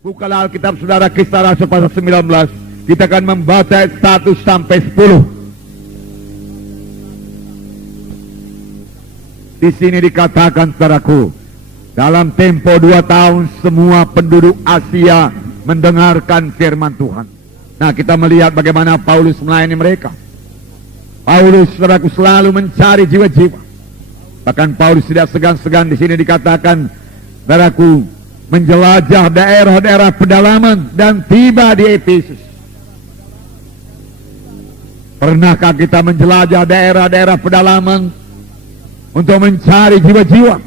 Bukalah Alkitab saudara, Kisah Rasul pasal 19. Kita akan membaca ayat 1 sampai 10. Di sini dikatakan saudaraku, dalam tempo 2 tahun semua penduduk Asia mendengarkan firman Tuhan. Nah, kita melihat bagaimana Paulus melayani mereka. Paulus saudaraku selalu mencari jiwa-jiwa. Bahkan Paulus tidak segan-segan, di sini dikatakan saudaraku menjelajah daerah-daerah pedalaman dan tiba di Efesus. Pernahkah kita menjelajah daerah-daerah pedalaman untuk mencari jiwa-jiwa?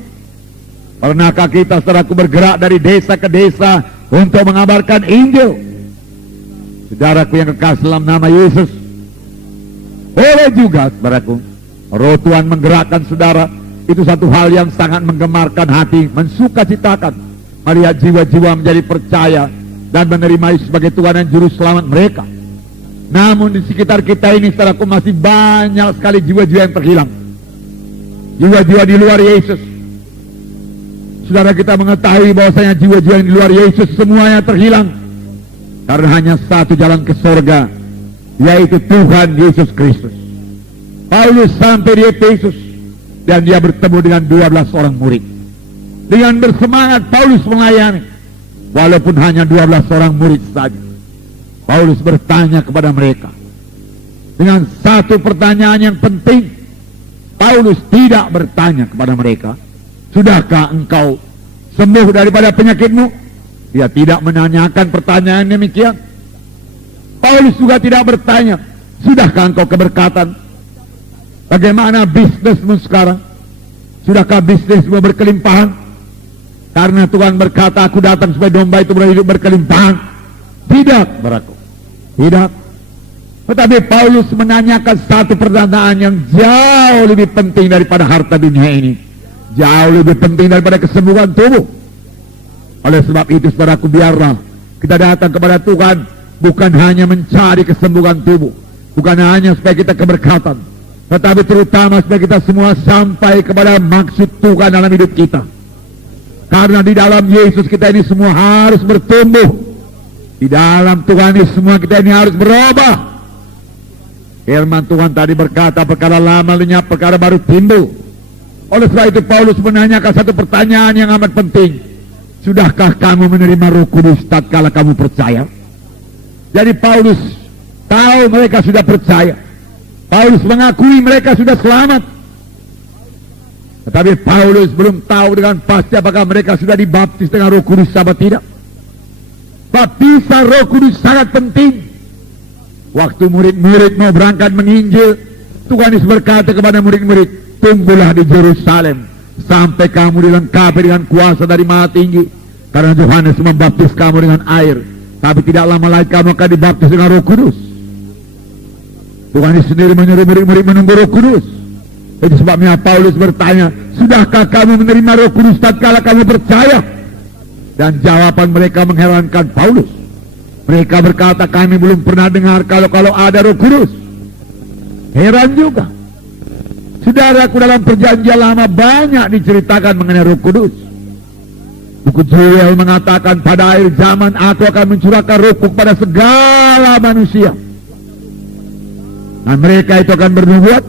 Pernahkah kita saudaraku bergerak dari desa ke desa untuk mengabarkan Injil? Saudaraku yang kekasih dalam nama Yesus, boleh juga saudaraku, roh Tuhan menggerakkan saudara. Itu satu hal yang sangat menggemarkan hati, mensukacitakan melihat jiwa-jiwa menjadi percaya dan menerima Yesus sebagai Tuhan dan Juru Selamat mereka. Namun di sekitar kita ini saudaraku masih banyak sekali jiwa-jiwa yang terhilang, jiwa-jiwa di luar Yesus. Saudara, kita mengetahui bahwasanya jiwa-jiwa yang di luar Yesus semuanya terhilang karena hanya satu jalan ke sorga, yaitu Tuhan Yesus Kristus. Paulus sampai di Efesus dan dia bertemu dengan 12 orang murid. Dengan bersemangat Paulus melayani, walaupun hanya 12 orang murid saja. Paulus bertanya kepada mereka dengan satu pertanyaan yang penting. Paulus tidak bertanya kepada mereka, sudahkah engkau sembuh daripada penyakitmu? Dia tidak menanyakan pertanyaan demikian. Paulus juga tidak bertanya, sudahkah engkau keberkatan? Bagaimana bisnismu sekarang? Sudahkah bisnismu berkelimpahan? Karena Tuhan berkata, aku datang supaya domba itu berhidup berkelimpahan. Tidak, beraku. Tidak. Tetapi Paulus menanyakan satu pertanyaan yang jauh lebih penting daripada harta dunia ini. Jauh lebih penting daripada kesembuhan tubuh. Oleh sebab itu, saudaraku, biarlah kita datang kepada Tuhan bukan hanya mencari kesembuhan tubuh, bukan hanya supaya kita keberkatan, tetapi terutama supaya kita semua sampai kepada maksud Tuhan dalam hidup kita. Karena di dalam Yesus kita ini semua harus bertumbuh. Di dalam Tuhan ini semua kita ini harus berubah. Firman Tuhan tadi berkata, perkara lama lenyap, perkara baru timbul. Oleh sebab itu Paulus menanyakan satu pertanyaan yang amat penting. Sudahkah kamu menerima Roh Kudus tatkala kamu percaya? Jadi Paulus tahu mereka sudah percaya. Paulus mengakui mereka sudah selamat. Tetapi Paulus belum tahu dengan pasti apakah mereka sudah dibaptis dengan Roh Kudus atau tidak. Baptisan Roh Kudus sangat penting. Waktu murid-murid mau berangkat menginjil, Tuhan Yesus berkata kepada murid-murid, tunggulah di Yerusalem sampai kamu dilengkapi dengan kuasa dari Maha Tinggi. Karena Yohanes membaptis kamu dengan air, tapi tidak lama lagi kamu akan dibaptis dengan Roh Kudus. Tuhan Yesus sendiri menyuruh murid-murid menunggu Roh Kudus. Itu sebabnya Paulus bertanya, sudahkah kamu menerima Roh Kudus tatkala kamu percaya? Dan jawaban mereka mengherankan Paulus. Mereka berkata, kami belum pernah dengar kalau ada Roh Kudus. Heran juga. Saudaraku, dalam perjanjian lama banyak diceritakan mengenai Roh Kudus. Buku Joel mengatakan, pada akhir zaman aku akan mencurahkan rohku pada segala manusia. Dan mereka itu akan bernubuat,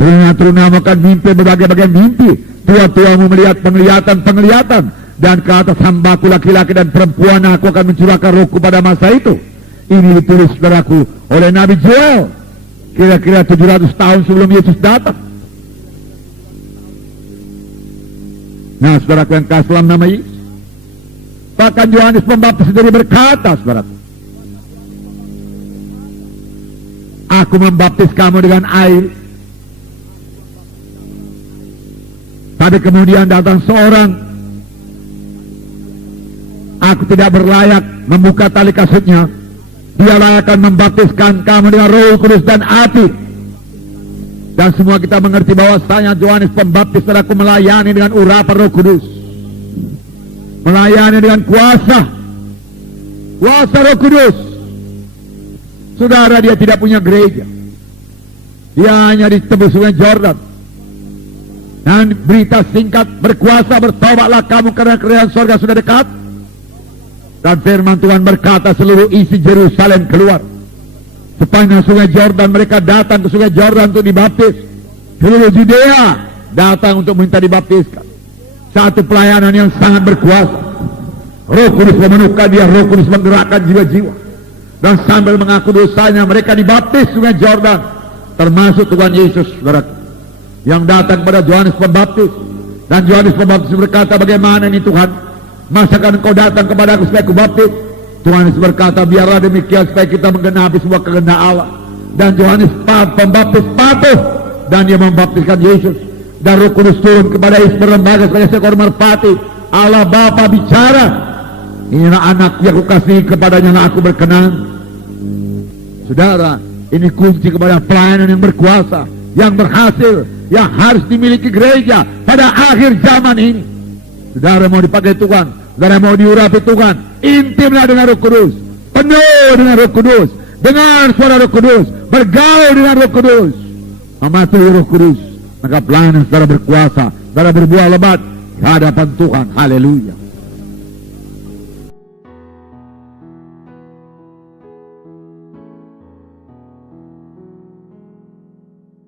turun-turun akan mimpi berbagai-bagai mimpi. Tua-tuamu melihat penglihatan-penglihatan. Dan ke atas hambaku laki-laki dan perempuan aku akan mencurahkan rohku pada masa itu. Ini ditulis saudaraku oleh Nabi Joel, kira-kira 700 tahun sebelum Yesus datang. Nah, saudaraku yang kasih dalam nama Yesus, bahkan Yohanes Pembaptis sendiri berkata, saudaraku, aku membaptis kamu dengan air, tapi kemudian datang seorang, aku tidak berlayak membuka tali kasutnya. Dialah akan membaptiskan kamu dengan Roh Kudus dan api. Dan semua kita mengerti bahwasanya Yohanes Pembaptis aku melayani dengan urapan Roh Kudus, melayani dengan kuasa Roh Kudus. Saudara, dia tidak punya gereja, dia hanya di tepi sungai Jordan. Dan berita singkat, berkuasa, bertobatlah kamu karena kerajaan sorga sudah dekat. Dan firman Tuhan berkata seluruh isi Yerusalem keluar. Sepanjang sungai Jordan mereka datang ke sungai Jordan untuk dibaptis. Seluruh Judea datang untuk minta dibaptiskan. Satu pelayanan yang sangat berkuasa. Roh Kudus memenuhkan dia, Roh Kudus menggerakkan jiwa-jiwa. Dan sambil mengaku dosanya mereka dibaptis sungai Jordan. Termasuk Tuhan Yesus, saudara, yang datang kepada Yohanes Pembaptis. Dan Yohanes Pembaptis berkata, bagaimana ini Tuhan? Masakan engkau datang kepada aku supaya aku baptis? Yohanes berkata, biarlah demikian supaya kita menggenapi semua kehendak Allah. Dan Yohanes Pembaptis patuh dan dia membaptiskan Yesus. Dan Roh Kudus turun kepada Yesus berlembaga sebagai seekor merpati. Allah Bapa bicara, inilah anak yang aku kasih kepadanya aku berkenan. Saudara, ini kunci kepada pelayanan yang berkuasa, yang berhasil, yang harus dimiliki gereja pada akhir zaman ini. Saudara mau dipakai Tuhan, saudara mau diurapi Tuhan, intimlah dengan Roh Kudus, penuh dengan Roh Kudus, dengar suara Roh Kudus, bergaul dengan Roh Kudus, mematuhi Roh Kudus, maka pelayanan saudara berkuasa, saudara berbuah lebat di hadapan Tuhan. Haleluya.